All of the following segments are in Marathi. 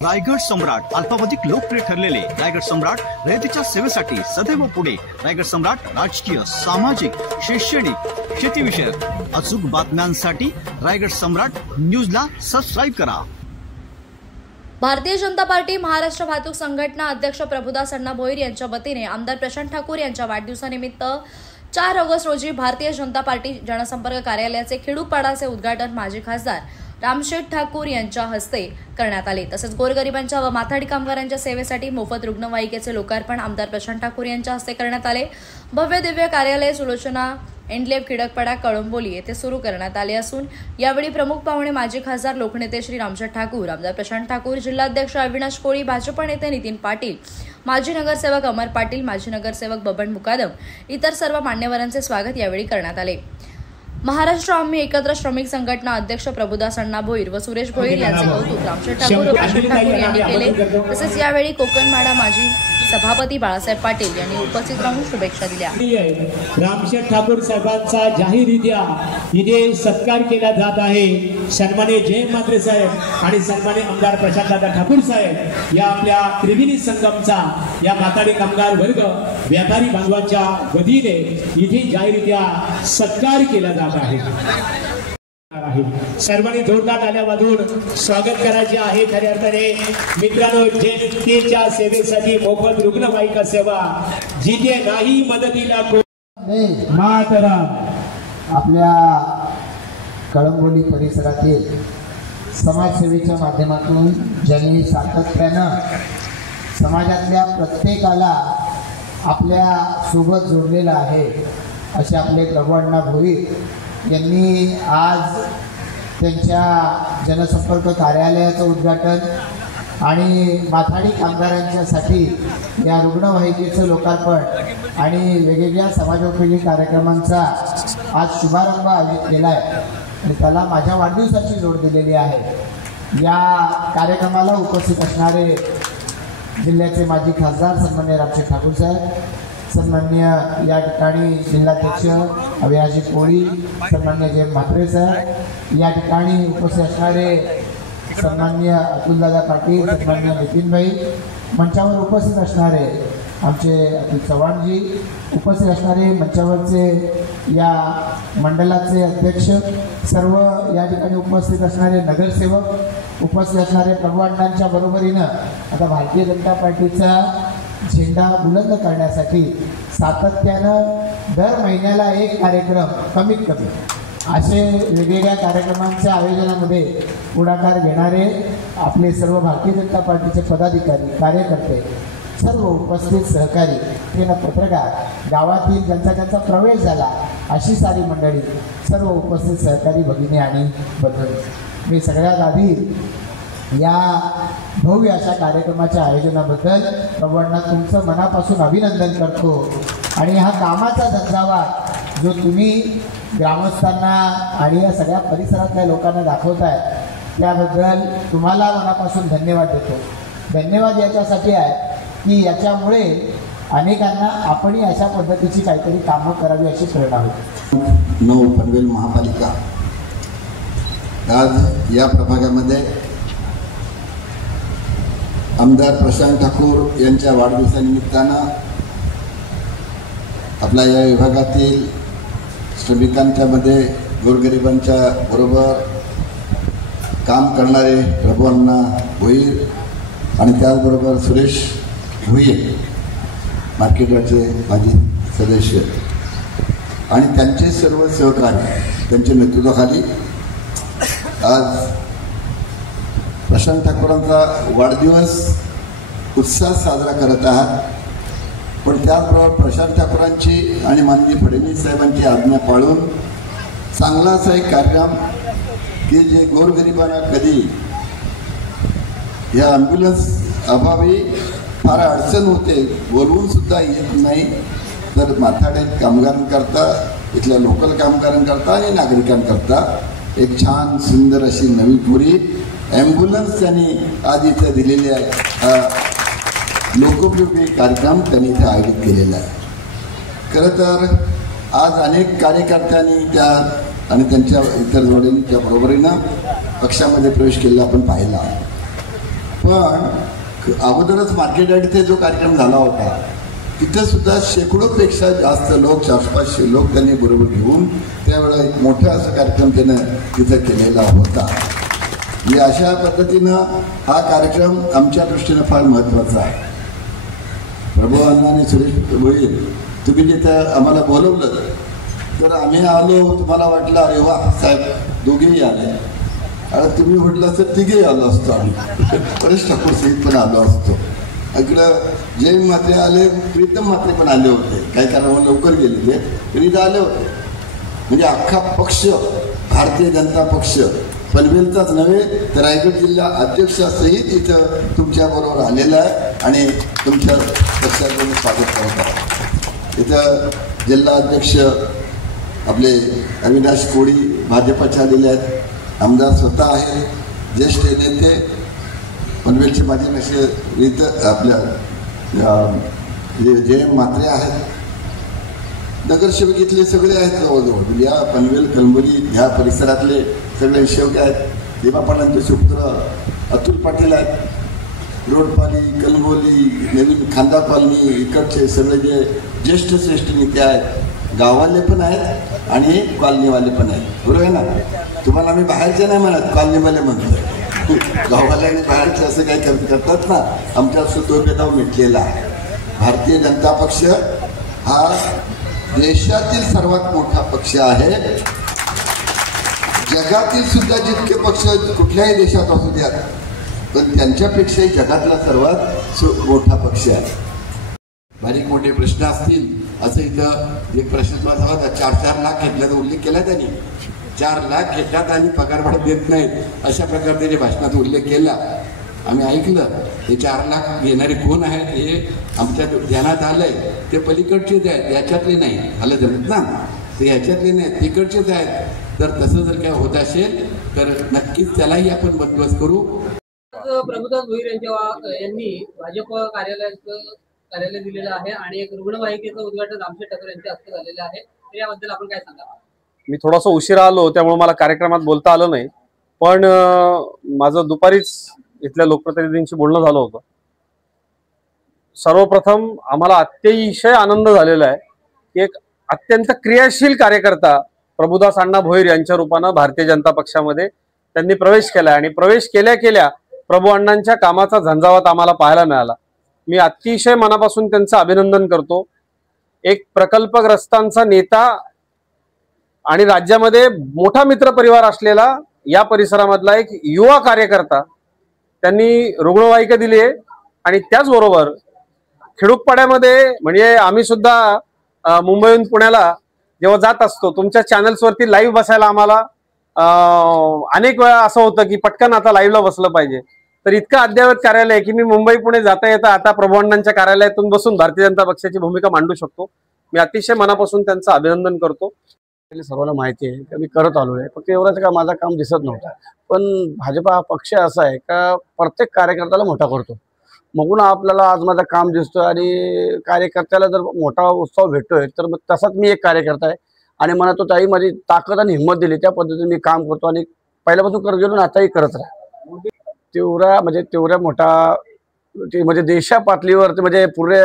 रायगड सम्राट अल्पावधिक लोकप्रिय ठरलेले रायगड सम्राट रयतेच्या सेवेसाठी सदैव पुढे। रायगड सम्राट राजकीय, सामाजिक, शैक्षणिक, शेतीविषयक अचूक बातम्यांसाठी रायगड सम्राट न्यूजला सबस्क्राइब करा। भारतीय जनता पार्टी महाराष्ट्र वाहतूक संघटना अध्यक्ष प्रभुदास अण्णा भोईर यांच्या वतीने आमदार प्रशांत ठाकूर यांच्या वाढदिवसानिमित्त 4 ऑगस्ट रोजी भारतीय जनता पार्टी जनसंपर्क कार्यालयाचे खिडूपाडाचे उद्घाटन माजी खासदार रामशेठ ठाकूर यांच्या हस्ते करण्यात आले। तसेच गोरगरिबांच्या व माथाडी कामगारांच्या सेवेसाठी मोफत रुग्णवाहिकेचे लोकार्पण आमदार प्रशांत ठाकूर यांच्या हस्ते करण्यात आले। भव्य दिव्य कार्यालय सुलोचना एन्क्लेव्ह खिडकपाडा कळंबोली येथे सुरू करण्यात आले असून यावेळी प्रमुख पाहुणे माजी खासदार लोकनेते श्री रामशेठ ठाकूर, आमदार प्रशांत ठाकूर, जिल्हाध्यक्ष अविनाश कोळी, भाजप नेते नितीन पाटील, माजी नगरसेवक अमर पाटील, माजी नगरसेवक बबन मुकादम, इतर सर्व मान्यवरांचे स्वागत यावेळी करण्यात आले। महाराष्ट्र आम्ही एकत्र श्रमिक संघटना अध्यक्ष प्रभुदास अण्णा भोईर व सुरेश भोईर यांचे कौतुक रामशेठ ठाकूर व प्रशांत ठाकूर यांनी केले। तसेच यावेळी कोकणमाडा माजी सभापती बाळासाहेब पाटील यांनी उपस्थित राहून शुभेच्छा दिल्या। रामशेठ ठाकूर साहेबांचा जाहीररित्या इथे सत्कार केला जात आहे। सन्माननीय जयंत मात्रे साहेब आणि सन्माननीय आमदार प्रशांतदादा ठाकूर साहेब या आपल्या त्रिवेणी संगमचा या माथाडी कामगार वर्ग व्यापारी बांधवांच्या वतीने इथे जाहीररित्या सत्कार केला जात आहे। सर्वांनी जोरदार ताल्या वाजवून स्वागत करायचे आहे। खऱ्या अर्थाने मित्रांनो, जनतेच्या सेवेसाठी मोफत रुग्णवाहिका सेवा, जिथे नाही मदतीला मातरम। आपल्या कळंबोली परिसरातील समाजसेवेच्या माध्यमातून ज्यांनी सातत्यानं समाजातल्या प्रत्येकाला आपल्या सोबत जोडलेला आहे असे आपले प्रभू अण्णा भोईर यांनी आज त्यांच्या जनसंपर्क कार्यालयाचं उद्घाटन आणि माथाडी कामगारांच्यासाठी या रुग्णवाहिकेचं लोकार्पण आणि वेगवेगळ्या समाजोपयोगी कार्यक्रमांचा आज शुभारंभ आयोजित केला आहे आणि त्याला माझ्या वाढदिवसाची जोड दिलेली आहे। या कार्यक्रमाला उपस्थित असणारे जिल्ह्याचे माजी खासदार सन्माननीय रामशेठ ठाकूर साहेब, सन्माननीय या ठिकाणी जिल्हाध्यक्ष अविनाश कोळी, सन्माननीय जयंत मात्रे साहेब, या ठिकाणी उपस्थित असणारे सन्माननीय अतुलदादा पाटील, सन्माननीय नितीनभाई, मंचावर उपस्थित असणारे आमचे अतुल चव्हाणजी, उपस्थित असणारे मंचावरचे या मंडळाचे अध्यक्ष, सर्व या ठिकाणी उपस्थित असणारे नगरसेवक, उपस्थित असणारे प्रभू अण्णांच्या बरोबरीनं आता भारतीय जनता पार्टीचा झेंडा बुलंद करण्यासाठी सातत्यानं दर महिन्याला एक कार्यक्रम कमीत कमी असे वेगवेगळ्या कार्यक्रमांच्या आयोजनामध्ये पुढाकार घेणारे आपले सर्व भारतीय जनता पार्टीचे पदाधिकारी, कार्यकर्ते, सर्व उपस्थित सहकारी, ते पत्रकार, गावातील ज्यांचा प्रवेश झाला अशी सारी मंडळी, सर्व उपस्थित सहकारी भगिनी आणि बंधू, मी सगळ्यात आधी या भव्य अशा कार्यक्रमाच्या आयोजनाबद्दल प्रभूंना तुमचं मनापासून अभिनंदन करतो आणि हा कामाचा धंदावा जो तुम्ही ग्रामस्थांना आणि या सगळ्या परिसरातल्या लोकांना दाखवताय त्याबद्दल तुम्हाला मनापासून धन्यवाद देतो। धन्यवाद याच्यासाठी आहे की याच्यामुळे अनेकांना आपणही अशा पद्धतीची काहीतरी कामं करावी अशी प्रेरणा होती। 9 पनवेल महापालिका आज या प्रभागामध्ये आमदार प्रशांत ठाकूर यांच्या वाढदिवसानिमित्तानं आपल्या या विभागातील श्रमिकांच्या मध्ये गोरगरिबांच्या बरोबर काम करणारे प्रभू अण्णा भोईर आणि त्याचबरोबर सुरेश भोईर मार्केटचे माजी सदस्य आणि त्यांचे सर्व सहकारी, त्यांच्या नेतृत्वाखाली आज प्रशांत ठाकूरांचा वाढदिवस उत्साहात साजरा करत आहात। पण त्याचबरोबर प्रशांत ठाकूरांची आणि माननीय फडणवीस साहेबांची आज्ञा पाळून चांगला असा एक कार्यक्रम की जे गोरगरिबांना कधी या ॲम्ब्युलन्स अभावी फार अडचण होते, बोलवून सुद्धा येत नाही, तर माथाडी कामगारांकरता, इथल्या लोकल कामगारांकरता आणि नागरिकांकरता एक छान सुंदर अशी नवी पुरी ॲम्ब्युलन्स त्यांनी आज इथे दिलेली आहे। लोकोपयोगी कार्यक्रम त्यांनी इथे आयोजित केलेला आहे। खरं तर आज अनेक कार्यकर्त्यांनी त्या आणि त्यांच्या इतर जोडींच्या बरोबरीनं पक्षामध्ये प्रवेश केलेला आपण पाहिला। पण अगोदरच मार्केट यार्ड इथे जो कार्यक्रम झाला होता तिथे सुद्धा शेकडोपेक्षा जास्त लोक 400-500 लोक त्यांनी बरोबर घेऊन त्यावेळेला एक मोठा असा कार्यक्रम त्यानं तिथं केलेला होता. म्हणजे अशा पद्धतीनं हा कार्यक्रम आमच्या दृष्टीनं फार महत्त्वाचा आहे. प्रभू अण्णा आणि सुरेश भोईर तुम्ही जिथं आम्हाला बोलवलं तर आम्ही आलो, तुम्हाला वाटलं अरे वा साहेब दोघेही आले, अरे तुम्ही म्हटलं तर तिघेही आलो असतो, आम्ही परेश ठाकूर सहित पण आलो असतो. इकडं जय म्हात्रे आले, प्रीतम म्हात्रे पण आले होते, काही कारण लवकर गेले ते तरी आले होते. म्हणजे अख्खा पक्ष भारतीय जनता पक्ष पनवेलचाच नव्हे तर रायगड जिल्हा अध्यक्षासहित इथं तुमच्याबरोबर आलेला आहे आणि तुमच्या पक्षाचं स्वागत करत आहे. इथं जिल्हा अध्यक्ष आपले अविनाश कोळी भाजपच्या आलेले आहेत, आमदार स्वतः आहेत, ज्येष्ठ नेते पनवेलचे माझे नसे इथं आपल्या जय म्हात्रे आहेत, नगरसेवक इथले सगळे आहेत जवळजवळ या पनवेल कलंबोली ह्या परिसरातले सगळे सेवक आहेत. देवापालांचे सुपुत्र अतुल पाटील आहेत, रोडपाली कलंबोली नवीन खांदा कॉलनी इकडचे सगळे जे ज्येष्ठ श्रेष्ठ नेते आहेत, गावाले पण आहेत आणि कॉलनीवाले पण आहेत. बरोबर आहे ना? तुम्हाला आम्ही बाहेरचे नाही म्हणत, कॉलनीवाले म्हणतो. गावाले आणि बाहेरचे असं काही करतात ना, आमच्या तो भेदाव मिटलेला आहे. भारतीय जनता पक्ष हा देशातील सर्वात मोठा पक्ष आहे. जगातील सुद्धा जितके पक्ष कुठल्याही देशात असू द्या पण त्यांच्यापेक्षाही जगातला सर्वात मोठा पक्ष आहे. बारीक मोठे प्रश्न असतील असं इथं एक प्रश्न तुम्हाला होता, 4-4 लाख घेतल्याचा उल्लेख केला त्यांनी. 4 लाख घेतात आणि पगारवाढ देत नाहीत अशा प्रकारे त्याच्या भाषणात उल्लेख केला. आम्ही ऐकलं. हे 4 लाख घेणारे कोण आहेत हे आमच्या ध्यानात आलंय. ते पलीकडचेच आहेत, याच्यातले नाही. आलं जमत ना, ते ह्याच्यातले नाही, तिकडचेच आहेत. तर तसं जर काय होत असेल तर नक्कीच त्यालाही आपण बंदोबस्त करू. प्रभुदास भोईर यांनी भाजप कार्यालय दिलेलं आहे आणि एक रुग्णवाहिकेचं उद्घाटन रामशेठ ठाकूर यांच्या हस्ते झालेलं आहे. तर याबद्दल आपण काय सांगा? मी थोडासा उशिरा आलो त्यामुळे मला कार्यक्रमात बोलता आलं नाही, पण माझं दुपारीच इथल्या लोकप्रतिनिधींशी बोलणं झालं होतं. सर्वप्रथम आम्हाला अतिशय आनंद झालेला आहे की एक अत्यंत क्रियाशील कार्यकर्ता प्रभुदास अण्णा भोईर यांच्या रूपानं भारतीय जनता पक्षामध्ये त्यांनी प्रवेश केला आणि प्रवेश केल्या केल्या प्रभू अण्णांच्या कामाचा झंझावात आम्हाला पाहायला मिळाला. मी अतिशय मनापासून त्यांचं अभिनंदन करतो. एक प्रकल्पग्रस्तांचा नेता आणि राज्यामध्ये मोठा मित्रपरिवार असलेला या परिसरामधला एक युवा कार्यकर्ता त्यांनी रुग्णवाहिका दिली आहे. आणि त्याचबरोबर खेडूकपाड्यामध्ये म्हणजे आम्ही सुद्धा मुंबईहून पुण्याला जेव्हा जात असतो तुमच्या चॅनल्सवरती लाईव्ह बसायला आम्हाला अनेक वेळा असं होतं की पटकन आता लाईव्हला बसलं पाहिजे. तर इतकं अद्ययावत कार्यालय आहे की मी मुंबई पुणे जाता येता आता प्रभू अण्णांच्या कार्यालयातून बसून भारतीय जनता पक्षाची भूमिका मांडू शकतो. मी अतिशय मनापासून त्यांचं अभिनंदन करतो. सर्वांना माहिती आहे की मी करत आलो आहे, फक्त एवढंच का माझं काम दिसत नव्हतं. पण भाजपा हा पक्ष असा आहे का प्रत्येक कार्यकर्त्याला मोठा करतो. मग आपल्याला आज माझं काम दिसतं आणि कार्यकर्त्याला जर मोठा उत्सव भेटतोय तर मग तसाच मी एक कार्यकर्ता आहे आणि मला तो ताई माझी ताकद आणि हिंमत दिली त्या पद्धतीने मी काम करतो आणि पहिल्यापासून करत गेलो आणि आताही करत राहा. तेवढ्या मोठा म्हणजे देशा पातळीवरती म्हणजे पुरे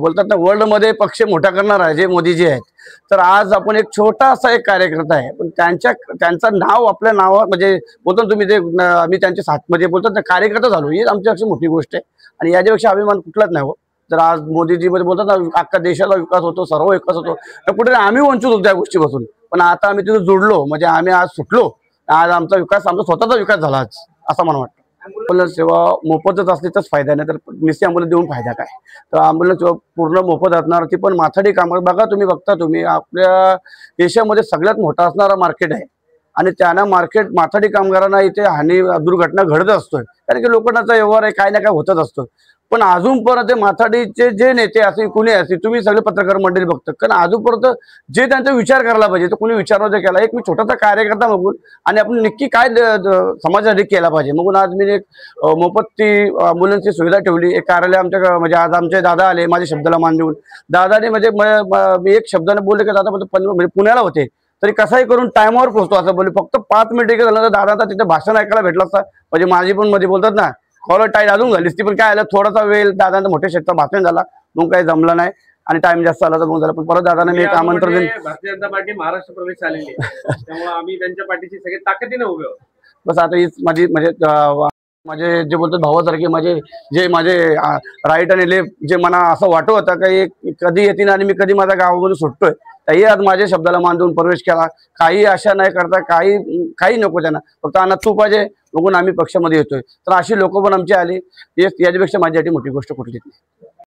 बोलतात ना वर्ल्डमध्ये पक्ष मोठा करणार आहे जे मोदीजी आहेत. तर आज आपण एक छोटासा एक कार्यकर्ता आहे पण त्यांचं नाव आपल्या नावात म्हणजे बोलतो तुम्ही ते आम्ही त्यांचे साथ म्हणजे बोलतात ना कार्यकर्ता झालो ही आमच्यापेक्षा मोठी गोष्ट आहे आणि याच्यापेक्षा अभिमान कुठलाच नाही हो. तर आज मोदीजी मध्ये बोलतात ना अख्खा देशाला विकास होतो सर्व विकास होतो तर कुठे आम्ही वंचित होतो त्या गोष्टीपासून. पण आता आम्ही तिथे जोडलो म्हणजे आम्ही आज सुटलो. आज आमचा विकास आमचा स्वतःचा विकास झाला आज असं मला वाटतं. ॲम्ब्युलन्स सेवा मोफतच असली तरच फायदा नाही तर निश्चित ॲम्ब्युलन्स देऊन फायदा काय. तर ॲम्ब्युलन्स सेवा पूर्ण मोफत असणार ती पण माथाडी कामावर बघा तुम्ही आपल्या देशामध्ये सगळ्यात मोठा असणारा मार्केट आहे आणि त्यांना माथाडी कामगारांना इथे हानी दुर्घटना घडत असतोय कारण की लोकांचा व्यवहार आहे काय ना काय होतच असतो. पण अजूनपर्यंत ते माथाडीचे जे नेते असे कुणी असतील तुम्ही सगळे पत्रकार मंडळी बघतात कारण अजूनपर्यंत जे त्यांचा विचार करायला पाहिजे तर कुणी विचार नव्हता केला. एक मी छोटासा कार्यकर्ता बघून आणि आपण नक्की काय समाजासाठी केला पाहिजे म्हणून आज मी एक मोफत ती ॲम्ब्युलन्सची सुविधा ठेवली. एक कार्यालय आमच्या म्हणजे आज आमचे दादा आले माझ्या शब्दाला मान देऊन. दादाने म्हणजे मी एक शब्दाने बोलले की दादा म्हणजे पुण्याला होते तरी कसाही करून टायमावर पोहोचतो असं बोलले. फक्त 5 मिनिटं झालं तर दादा तिथे भाषण ऐकायला भेटलं असतं म्हणजे माझी पण मध्ये बोलतात ना कॉलर टाईट अजून झालीच ती, पण काय आलं थोडासा वेळ दादांचा मोठ्या शेतचा भाषण झाला, मग काही जमलं नाही आणि टाइम जास्त आला तर मग झाला. पण परत दादांना मी एक आमंत्रण दिलं. भारतीय जनता पार्टी महाराष्ट्र प्रदेश आलेली आहे, त्यामुळे आम्ही त्यांच्या पाठीशी सगळे ताकदीने उभे आहोत. बस आता हीच माझी माझे जे बोलतो भावासारखे माझे राईट आणि लेफ्ट जे मला असं वाटत होतं की कधी येतील आणि मी कधी माझ्या गावामधून सुटतोय, त्याही आज माझ्या शब्दाला मान देऊन प्रवेश केला. काही आशा नाही करता, काही नको त्यांना, फक्त अण्णा तू पाहिजे बघून आम्ही पक्षामध्ये येतोय. तर अशी लोक पण आमची आली, याच्यापेक्षा माझ्यासाठी मोठी गोष्ट कुठलीच नाही.